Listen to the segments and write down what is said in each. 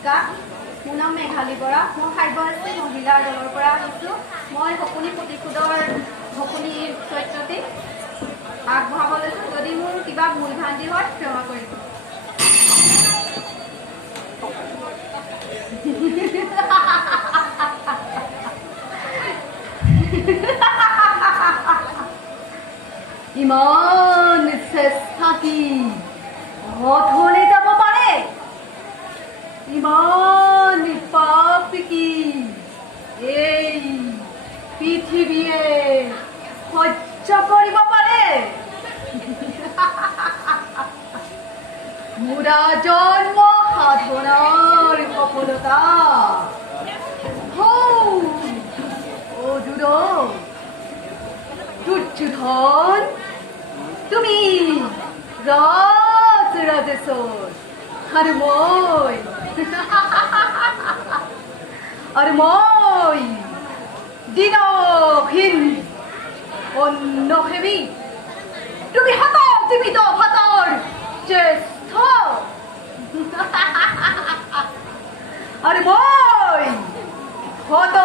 নমস্কাৰ, মোৰ নাম মেঘালী বৰা। মই খাদ্যশাস্ত্ৰী মহিলাৰ দলৰ পৰা আহিছোঁ। মই শকুনি প্ৰতিশোধৰ শকুনি চৰিত্ৰটি আগবঢ়াব লৈছোঁ। যদি মোৰ কিবা ভুল ভ্ৰান্তি হয় ক্ষমা কৰিব। ইমান চেষ্টা কি অথলে যাব পাৰে? ইমান পাপ কি এই পৃথিৱীয়ে সহ্য কৰিব পাৰে? মুৰা জন্ম সাধনাৰ সফলতা দুৰ্যোধন, তুমি ৰাজেশ্বৰ আৰু মই দিনহীন অন্নসেৱী। তুমি হাতৰ জীৱিত ভাতৰ জ্যেষ্ঠ আৰু মই হত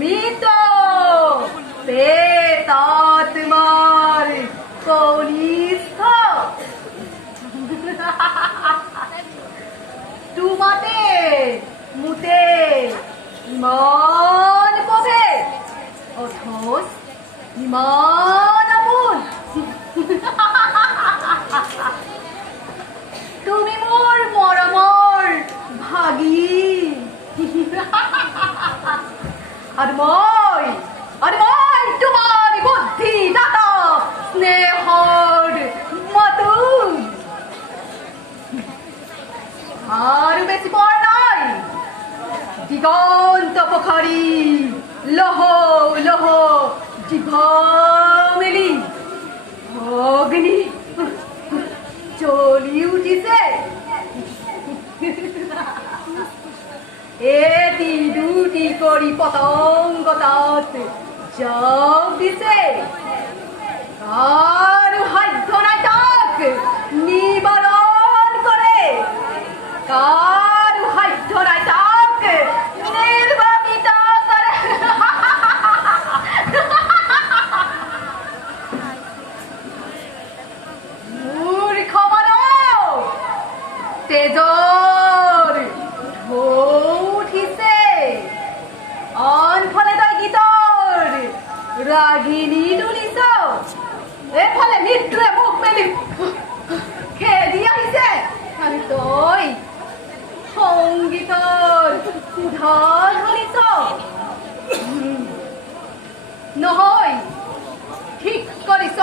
মৃত প্ৰেতাত্মাৰ কনিষ্ঠ। তোমাতে মোতে ইমান প্ৰভেদ, অথচ ইমান আপোন। তুমি মোৰ মৰমৰ ভাগী আৰু মই তোমাৰ বুদ্ধি দাতা স্নেহৰ মাতো। আৰু বেছি পৰ নাই, দিগন্ত পখাৰি লহ লহ জিভা মেলি অগ্নি জ্বলি উঠিছে। এটি দুটি কৰি পতংগ তাত জাপ দিছে। কাৰো সাধ্য নাই তাক নিবাৰণ কৰে, কাৰো সাধ্য নাই তাক নিৰ্বাপিত কৰে। মূৰ্খ মানৱ তেজৰ ঢৌ উঠিছে। আনফালে তই গীতৰ ৰাগিনী তুলিছ, এফালে মৃত্যুৱে মুখ মেলি খেদি আহিছে। আৰু তই সংগীতৰ সুধা ধৰিছ। নহয়, ঠিক কৰিছ।